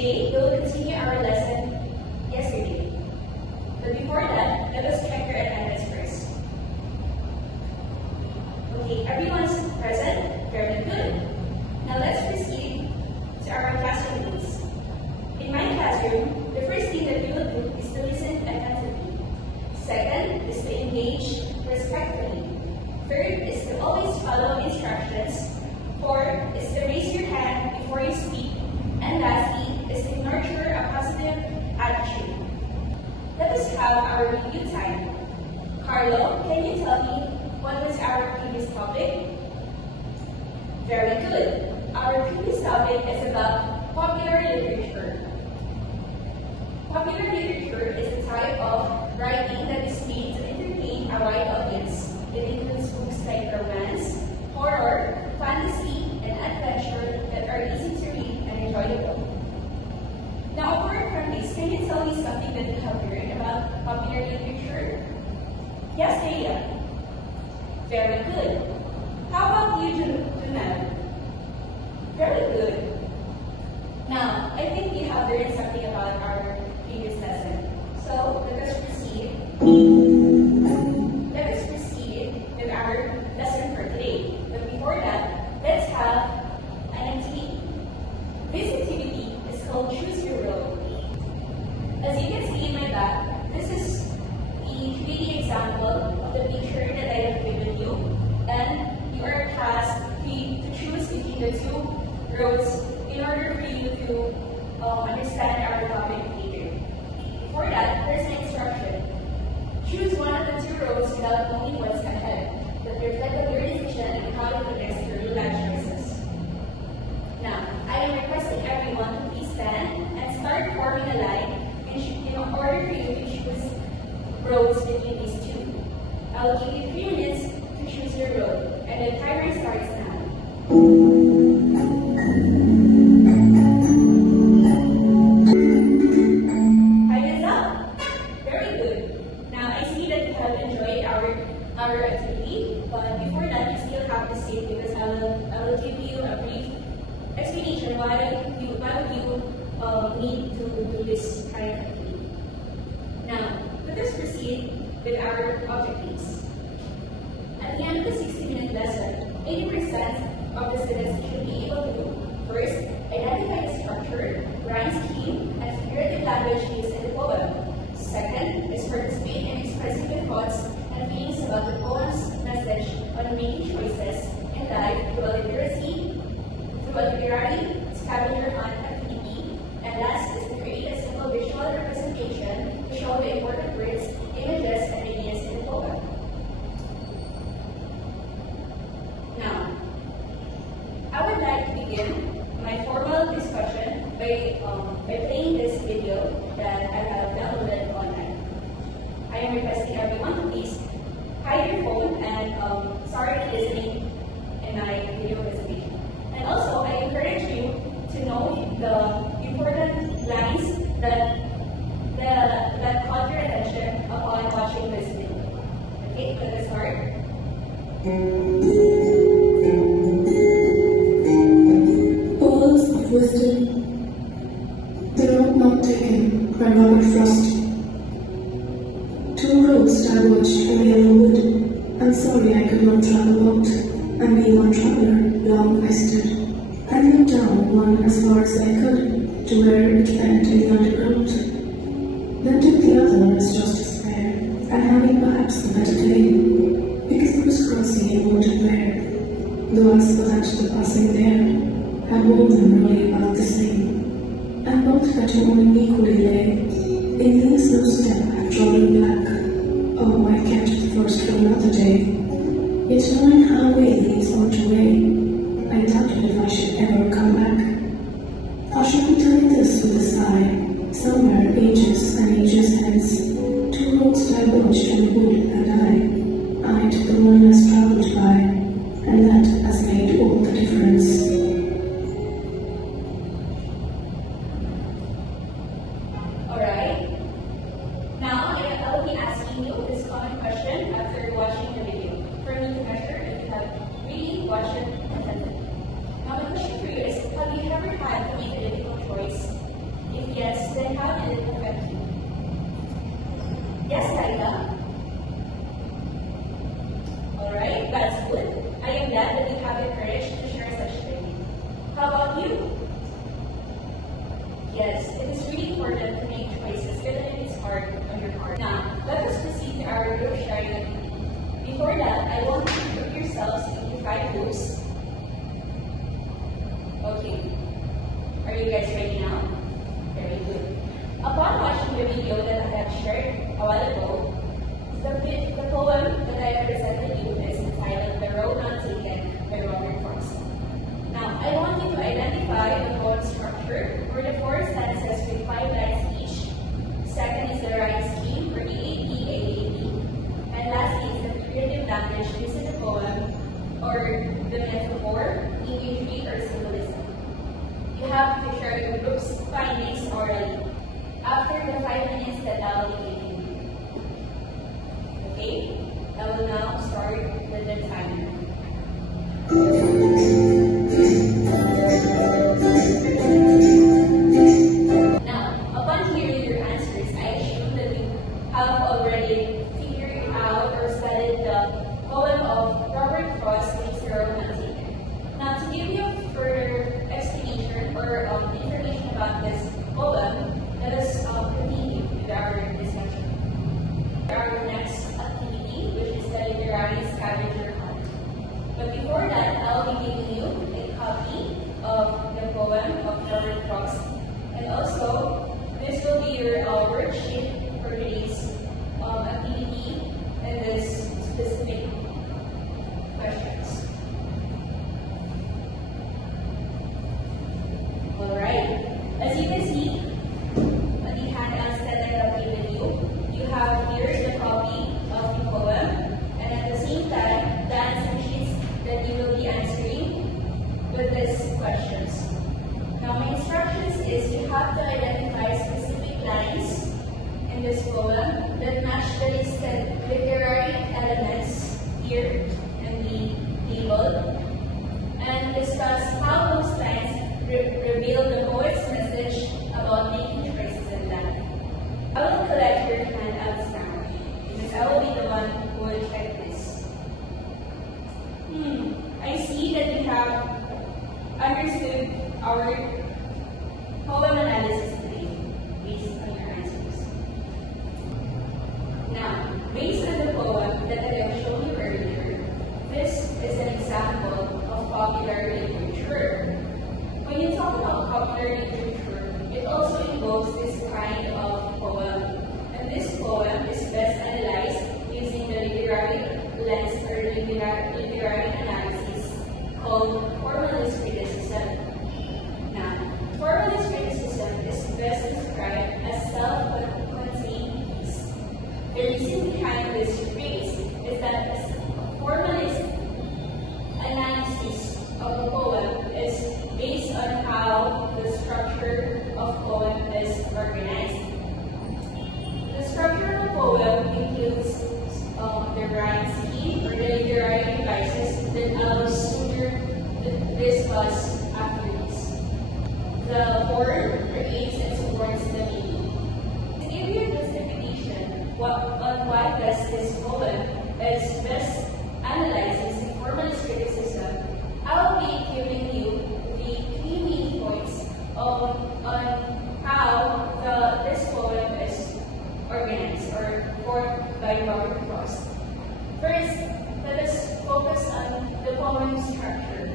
Today, we will continue our lesson yesterday. But before that, let us check your attendance first. Okay, everyone's present? Very good. Now let's proceed to our classroom needs. In my classroom, the first thing that you will do is to listen attentively. Second is to engage respectfully. Third is to always follow instructions. Fourth is to raise your hand before you speak. And lastly is to nurture a positive attitude. Let us have our review time. Carlo, can you tell me what was our previous topic? Very good. Our previous topic is about popular literature. Popular literature is a type of writing that is made to entertain a wide audience. It includes books like romance, horror, fantasy, and adventure that are easy to read and enjoyable. Now, apart from this, can you tell me something that you have learned about popular literature? Yes, Leia. Very good. How about you, Junel? Very good. Now, I think you have learned something about our previous lesson. So, let us proceed. Let us proceed with our lesson for today. But before that, let's have an activity. This activity is called Choose Your Road. As you can see in my back, this is the 3D example of the picture that I have given you. And you are tasked to choose between the two roads in order for you to understand our topic later. Before that, there's an instruction. Choose one of the two roads without knowing what's ahead, that reflect your decision and how it connects to your life choices. Now, I am requesting everyone to please stand and start forming a line in order for you to choose roads between these two. I will give you 3 minutes to choose your road, and the timer starts now. Time is up. Very good. Now, I see that you have enjoyed our activity, but before that, you still have to sit because I will give you a brief explanation why you need to do this kind of activity. Now, let us proceed with our objectives. At the end of the 60-minute lesson, 80% of the students should be able to first, identify the structure, rhyme scheme, and figurative language used in the poem. Second is participate in expressing their thoughts and feelings about the poem's message on making choices in life through a literary scavenger hunt activity. And last is to create a simple visual representation to show the important words, images, and ideas in the poem. Now, I would like to begin my formal discussion by playing this video that I have downloaded online. I am requesting everyone to please hide your phone and start listening in my video presentation. And also, I encourage you to know the important lines that caught your attention upon watching this video. Okay, let us start. Pearls of Wisdom. The Road Not Taken by Robert Frost. Two roads diverged from yellow wood. I'm sorry I could not travel out, and being one traveler, long I stood. I looked down one as far as I could, to where it went in the underground. Then took the other as just as fair, and having perhaps a better claim, because it was crossing in wood wear, though as for that the passing there had worn them really about the same, and both that only equally lay, in these no step had trodden black. Oh, I kept the first for another day, yet knowing how way these ought to weigh, I doubted if I should ever come back. How should we tell this with a sigh? Somewhere ages and ages hence, two roads diverged in wood and I took the one less travelled by, and that has made all the difference. Alright. Now, I will be asking you this common question after watching the video, for me to measure if you have really watched it you guys ready now? Very good. Upon watching the video that I have shared a while ago, the poem that I have presented you is entitled The Road Not Taken by Robert Frost. Now, I want you to identify the poem structure, where the four stanzas with 5 lines each. Second is the rhyme scheme, or AAP. And lastly is the figurative language used in the poem, or the metaphor, imagery, or symbolism. You have to share your group's findings orally after the 5 minutes that I will be giving you. Okay? I will now start with the timer. Now, upon hearing your answers, I assume that you have already figured out or studied the poem of Robert Frost, The Road Not Taken. Now, to give you further explanation or information about this poem, let us continue with our discussion. Our next activity, which is the literary scavenger hunt. But before that, I'll be giving you a copy of the poem of Robert Frost. And also, this will be your worksheet for today's activity and this specific questions. Alright, as you can see, on the handouts that I have given you, you have here the copy of the poem, and at the same time, the answer sheets that you will be answering with these questions. Now, my instructions is you have to identify specific lines in this poem that match the listed literary elements here in the table, and discuss how those lines reveal the poet's message about making choices in life. I will collect your handouts now, because I will be the one who will check this. I see that you have understood our poem analysis today, based on your answers. Now, based on the poem that I have shown you earlier, this is an example of popular literature. When you talk about popular literature, it also involves this kind of poem. And this poem is best analyzed using the literary lens or literary analysis called formalist criticism. Now, formalist criticism is best described as self-contained piece. The reason behind this phrase is that a formalist analysis of a poem is based on how the structure of poem is organized. The structure of a poem includes the rhyme scheme or the literary devices that I will soon discuss after this. The form creates and supports the meaning. To give you a justification on why this poem is best analyzed using formalist criticism, I will be giving you the key main points on how this poem is organized or formed by Robert Frost. First, let us focus on the poem's structure.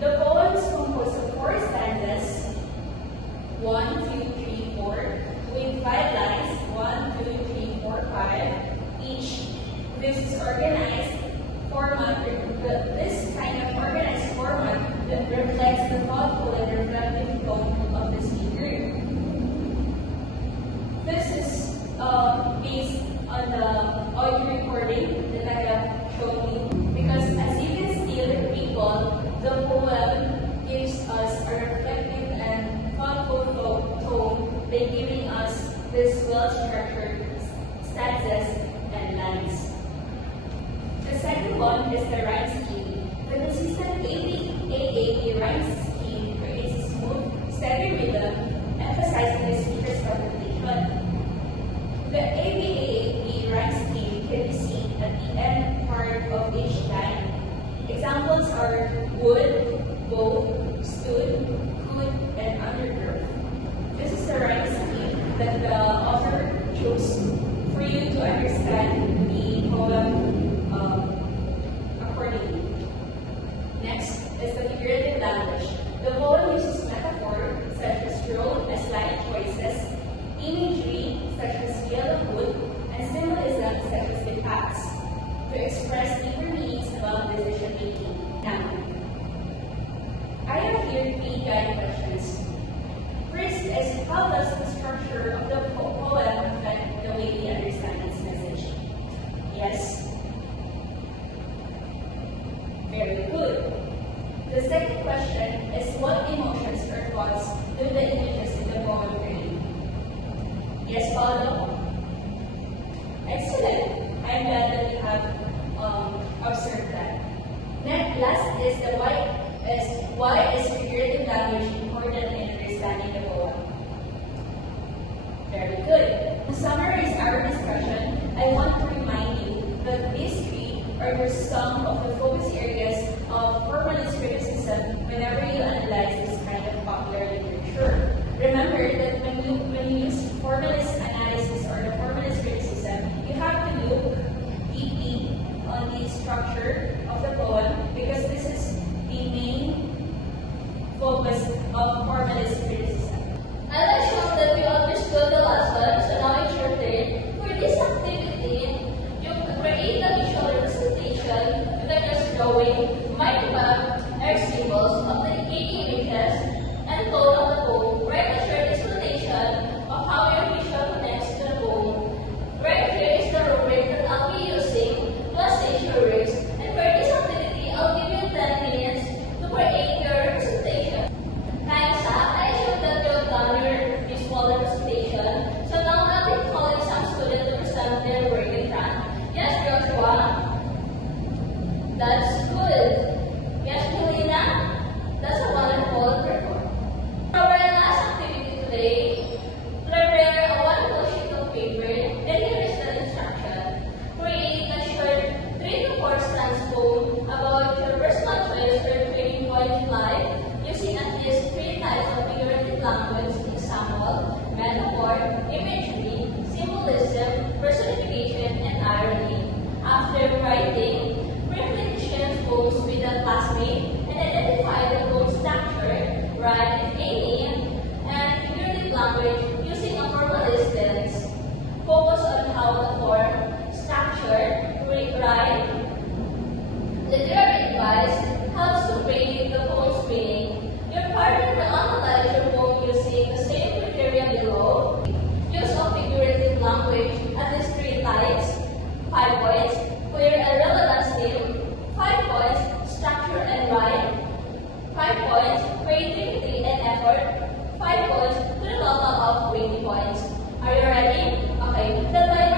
The poem is composed of 4 stanzas, 1, 2, 3, 4, with 5 lines, 1, 2, 3, 4, 5, each. This is organized format. This kind of organized format that reflects the thoughtful and reflective tone of the speaker. This is based on the audio recording that I have shown you, because as you can see with people, the poem gives us a reflective and thoughtful tone by giving us this well-structured stanzas and lines. The second one is the rhyme scheme. The consistent AAA rhyme scheme creates a smooth, steady rhythm, emphasizing the speaker's contemplation. The ABAAB rhyme scheme can be seen at the end part of each line. Examples are would, both, stood, could, and undergrowth. This is the rhyme scheme that the author chose for you to understand the poem accordingly. Next is the figurative language. The poem uses metaphor such as here 3 guide questions. First is, how does the structure of the poem affect the way we understand its message? Yes. Very good. The second question is, what emotions or thoughts do the images in the poem create? Yes, Paulo? Excellent. I'm glad that you have observed that. Next, last is the why is figurative language important in understanding the poem? Very good. To summarize our discussion, I want to remind you that these 3 are the sum of the focus areas of formalist criticism whenever you analyze this kind of popular literature. Remember that when you use formalist analysis or the formalist criticism, you have to look deeply on the structure of the poem because this is the main focus of formalist criticism. And I hope that we understood the lesson, so now it's your turn. For this activity, you create a visual representation that is drawing, mind map, air symbols of the key images, and tone of the poem. Write a short explanation of how your visual connects to the poem. Right here is the rubric that I'll be using to assess your works. And for this activity, I'll give you 10 minutes to create your representation. Time's up. I assume that you've done your visual representation. So now I'll be calling some students to present their work in front. Yes, Joshua? That's good. Yes, Helena? That's a wonderful performance. For our last activity today, prepare a wonderful sheet of paper, and here is the instruction. Create a short 3 to 4 stanza poem about your personal choice or turning point in life using at least 3 types of figurative language: example, metaphor, imagery, symbolism, personification, and irony. After writing, briefly share poems with a classmate and identify the poem structure, rhyme, if any, and figurative language using a formalist lens. Focus on how the form, structure, rhyme, literary advice helps to bring the poem's meaning. Your partner will analyze your poem using the same criteria below. Use of figurative language at least 3 types. 5 points. Clear and relevant theme. 5 points. Structure and rhyme. 5 points. Creativity and effort. 5 points to the total of 20 points. Are you ready? Okay.